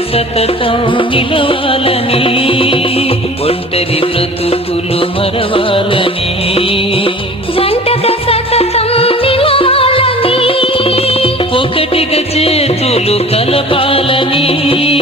సతతం నిలవాలని, ఒంటరి బ్రతుకులు మరవాలని, జంటగా సతతం నిలవాలని, ఒకటిగా చేతులు కలపాలని.